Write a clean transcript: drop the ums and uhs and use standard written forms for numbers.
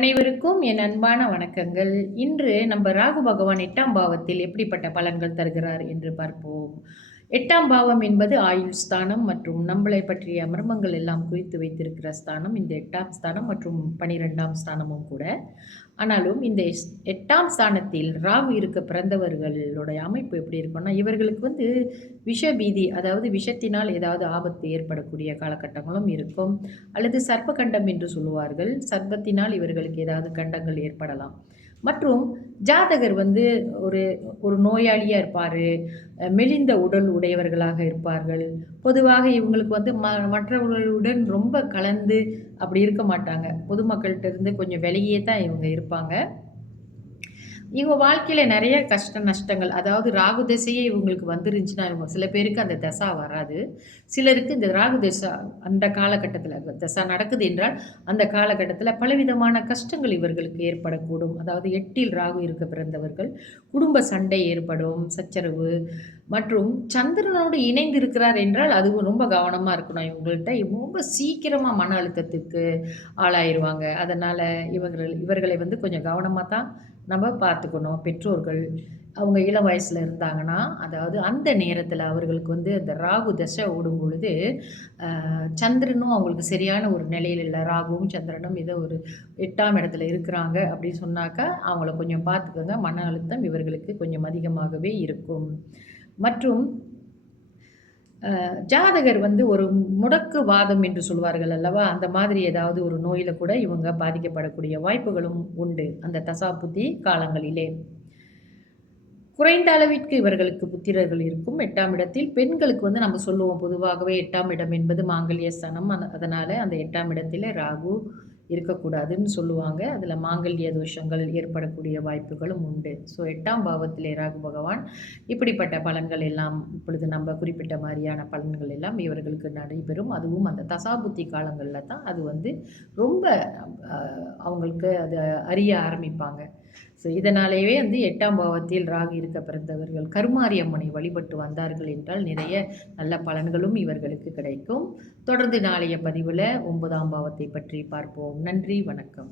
அனைவருக்கும் என் அன்பான வணக்கங்கள். இன்று நம்ம ராகு பகவான் 8ஆம் பாவத்தில் எப்படிப்பட்ட பலன்கள் தருகிறார் என்று பார்ப்போம். 8ஆம் பாவம் என்பது ஆயுள் ஸ்தானம் மற்றும் நம்மளை பற்றிய மர்மங்கள் எல்லாம் குறித்து வைத்திருக்கிற ஸ்தானம். இந்த 8ஆம் ஸ்தானம் மற்றும் 12ஆம் ஸ்தானமும் கூட. ஆனாலும் இந்த 8ஆம் ஸ்தானத்தில் ராகு இருக்க பிறந்தவர்களுடைய அமைப்பு எப்படி இருக்கும்னா, இவர்களுக்கு விஷபீதி, அதாவது விஷத்தினால் ஏதாவது ஆபத்து ஏற்படக்கூடிய காலகட்டங்களும் இருக்கும். அல்லது சர்ப்ப கண்டம் என்று சொல்லுவார்கள். சர்ப்பத்தினால் இவர்களுக்கு ஏதாவது கண்டங்கள் ஏற்படலாம். மற்றும் ஜாதகர் ஒரு ஒரு நோயாளியாக இருப்பார், மெலிந்த உடல் உடையவர்களாக இருப்பார்கள். பொதுவாக இவங்களுக்கு மற்றவர்களுடன் ரொம்ப கலந்து அப்படி இருக்க மாட்டாங்க. பொதுமக்கள்கிட்ட இருந்து கொஞ்சம் விலகியே தான் இவங்க இருப்பாங்க. இவங்க வாழ்க்கையில் நிறைய கஷ்ட நஷ்டங்கள், அதாவது ராகு திசையே இவங்களுக்கு வந்துருந்துச்சுன்னா, இவங்க சில பேருக்கு அந்த தசா வராது. சிலருக்கு இந்த ராகு தசா அந்த காலகட்டத்தில் தசா நடக்குது என்றால் அந்த காலகட்டத்தில் பலவிதமான கஷ்டங்கள் இவர்களுக்கு ஏற்படக்கூடும். அதாவது 8இல் ராகு இருக்க பிறந்தவர்கள் குடும்ப சண்டை ஏற்படும், சச்சரவு. மற்றும் சந்திரனோடு இணைந்து இருக்கிறார் என்றால் அதுவும் ரொம்ப கவனமாக இருக்கணும். இவங்கள்ட்ட ரொம்ப சீக்கிரமாக மன அழுத்தத்துக்கு ஆளாயிருவாங்க. அதனால் இவர்களை கொஞ்சம் கவனமாக தான் நம்ம பார்த்துக்கணும். பெற்றோர்கள் அவங்க இளம் வயசில் இருந்தாங்கன்னா, அதாவது அந்த நேரத்தில் அவர்களுக்கு அந்த ராகு தசை ஓடும் பொழுது சந்திரனும் அவங்களுக்கு சரியான ஒரு நிலையில் இல்லை. ராகுவும் சந்திரனும் ஏதோ ஒரு 8ஆம் இடத்துல இருக்கிறாங்க அப்படின்னு சொன்னாக்கா அவங்கள கொஞ்சம் பார்த்துக்கோங்க. மன அழுத்தம் இவர்களுக்கு கொஞ்சம் அதிகமாகவே இருக்கும். மற்றும் ஜாதகர் ஒரு முடக்குவாதம் என்று சொல்வார்கள் அல்லவா, அந்த மாதிரி ஏதாவது ஒரு நோயில் கூட இவங்க பாதிக்கப்படக்கூடிய வாய்ப்புகளும் உண்டு அந்த தசாபுத்தி காலங்களிலே. குறைந்த அளவிற்கு இவர்களுக்கு புத்திரர்கள் இருக்கும். 8ஆம் இடத்தில் பெண்களுக்கு நம்ம சொல்லுவோம் பொதுவாகவே 8ஆம் இடம் என்பது மாங்கல்ய ஸ்தானம். அதனால் அந்த 8ஆம் இடத்தில் ராகு இருக்கக்கூடாதுன்னு சொல்லுவாங்க. அதில் மாங்கல்ய தோஷங்கள் ஏற்படக்கூடிய வாய்ப்புகளும் உண்டு. ஸோ 8ஆம் பாவத்திலே ராகு பகவான் இப்படிப்பட்ட பலன்கள் எல்லாம் இப்பொழுது நம்ம குறிப்பிட்ட மாதிரியான பலன்கள் எல்லாம் இவர்களுக்கு நடைபெறும். அதுவும் அந்த தசாபுத்தி காலங்களில் தான் அது ரொம்ப அவங்களுக்கு அதை அறிய ஆரம்பிப்பாங்க. ஸோ இதனாலேயே 8ஆம் பாவத்தில் ராகு இருக்க பிறந்தவர்கள் கருமாரி அம்மனை வழிபட்டு வந்தார்கள் என்றால் நிறைய நல்ல பலன்களும் இவர்களுக்கு கிடைக்கும். தொடர்ந்து நாளைய பதிவில் 9ஆம் பாவத்தை பற்றி பார்ப்போம். நன்றி, வணக்கம்.